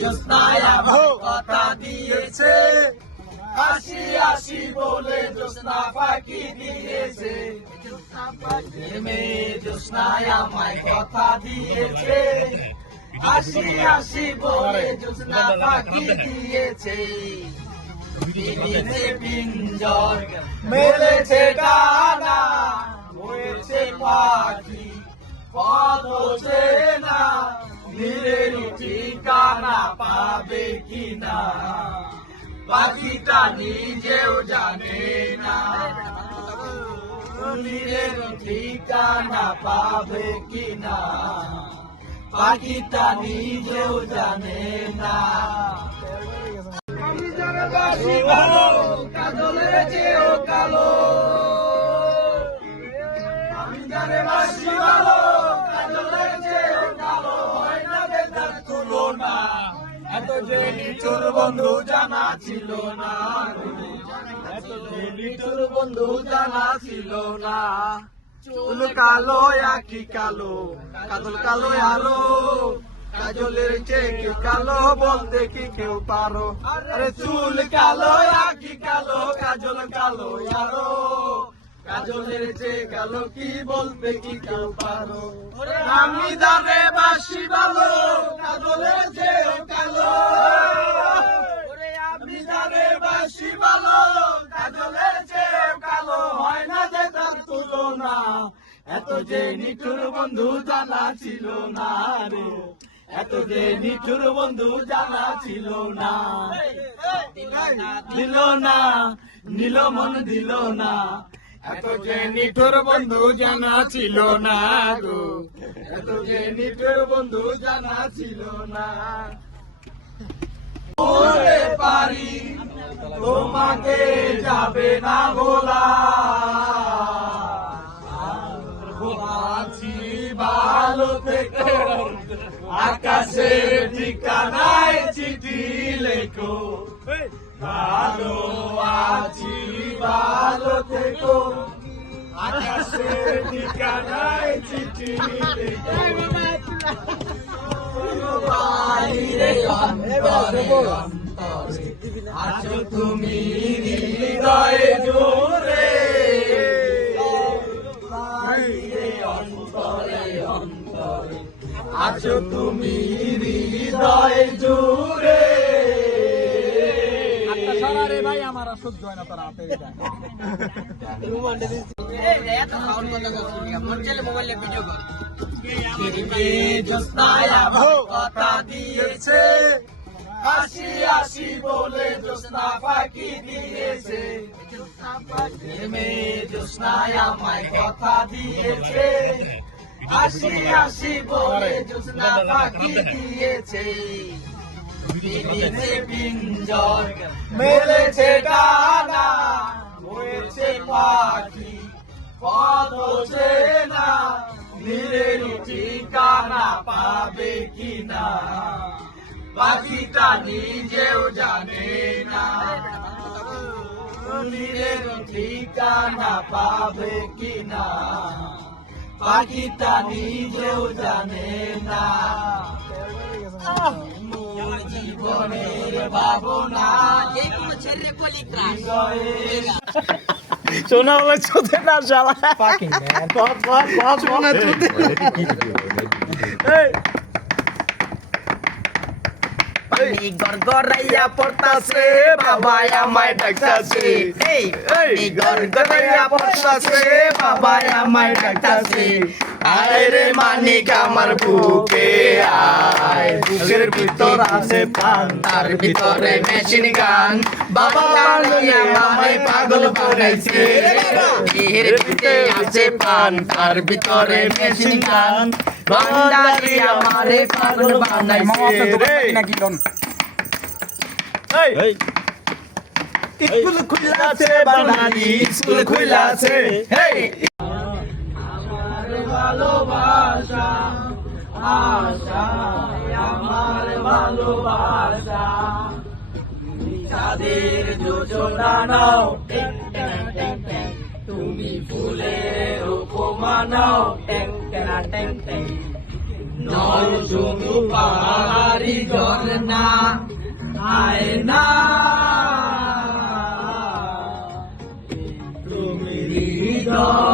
জ্যোৎস্নায় আমার কথা দিয়েছে, হাসি হাসি বলে জ্যোৎস্না ফাঁকি দিয়েছে। জ্যোৎস্নায় আমায় কথা দিয়েছে, হাসি হাসি বলে জ্যোৎস্না ফাঁকি দিয়েছে। পিঞ্জর মেলেছে ডানা, হয়েছে পাখি পথ চেনা, নীলের ঠিকানা পাবে কিনা পাখিটা নিজেও জানে না। নীলের ঠিকানা পাবে কিনা পাখিটা নিজেও জানে না। আমি যারা বাসি ভালো, কাজলের চেয়েও কালো। আমি যারা বাসি ভালো, কাজলের চেয়েও কালো। হয় না যে তার তুলনা, এত যে নিঠুর বন্ধু জানা ছিল না। এত যে নিঠুর বন্ধু জানা ছিল না। চুল কালো আঁখি কালো, কাজল কালো আলো, কাজলের চেয়ে কালো বলতে কি কেউ পারো? আরে চুল কালো আঁখি কালো, কাজল কালো আলো, কাজলের চেয়ে কালো কি বলতে কি কেউ পারো? আমি জানে বাসি ভালো, কাজলের চেয়ে কালো। আমি জানে বাসি ভালো, কাজলের চেয়ে কালো। হয় না যে তার তুলনা, এত যে নিঠুর বন্ধু জানা ছিল না রে। এত যে নিঠুর বন্ধু জানা ছিল না। দিল না, নিল মন দিল না। এত যে নিঠুর বন্ধু জানা ছিল না গো। এত যে নিঠুর বন্ধু জানা ছিল না। বলতে পারি তোমাকে যাবে না বলা, আছি ভালো থেকো, আকাশের ঠিকানায় চিঠি লেখো। ভালো আছি ভালো থেকো, আকাশের ঠিকানায় চিঠি লেখো। বাইরে অন্তরে অন্তরে আছো তুমি হৃদয়ে জোরে। বাইরে অন্তরে অন্তরে আছো তুমি হৃদয়ে জোরে। রে ভাই আমার আর সহ্য হয় না তোর হাতে জ্যোৎস্নায় আমার কথা দিয়েছে, হাসি হাসি বলে জ্যোৎস্না ফাঁকি দিয়েছে। জ্যোৎস্নায় আমায় কথা দিয়েছে, হাসি হাসি বলে জ্যোৎস্না ফাঁকি দিয়েছে। পিঞ্জর মেলেছে ডানা, হয়েছে পাখি পথ চেনা, নীলের ঠিকানা পাবে কিনা পাখিটা নিজেও জানে না। নীলের ঠিকানা পাবে কিনা পাখিটা নিজেও জানে না। জীবনের ভাবনা যে কোনো ছেলে কলিকা শোনা বলে চোদে না শালা পাকিং ম্যান শোনা চোদে পানি গড়গড়াইয়া পড়তাছে, বাবা আমায় ডাকতাছে। পানি গড়গড়াইয়া পড়তাছে, বাবা আমায় ডাকতাছে। আয় রে মানিক আমার বুকে আয়, বুকের ভিতর আছে প্রাণ, তার ভিতরে মেশিন গান। বাবা আমায় পাগল বানাইছে, এর ভিতরে আছে প্রাণ, তার ভিতরে মেশিন গান। বান্দারি আমারে পাগল বানাইছে নাকি কোন এই স্কুল খুলাছে বাঙালি, স্কুল খুলাছে। আমার ভালোবাসা আশা, আমার ভালোবাসা চাঁদের যোজনা নাও, তুমি ফুলের উপমা নাও। নর জমু পাহাড়ি আয়না তুমি হৃদয়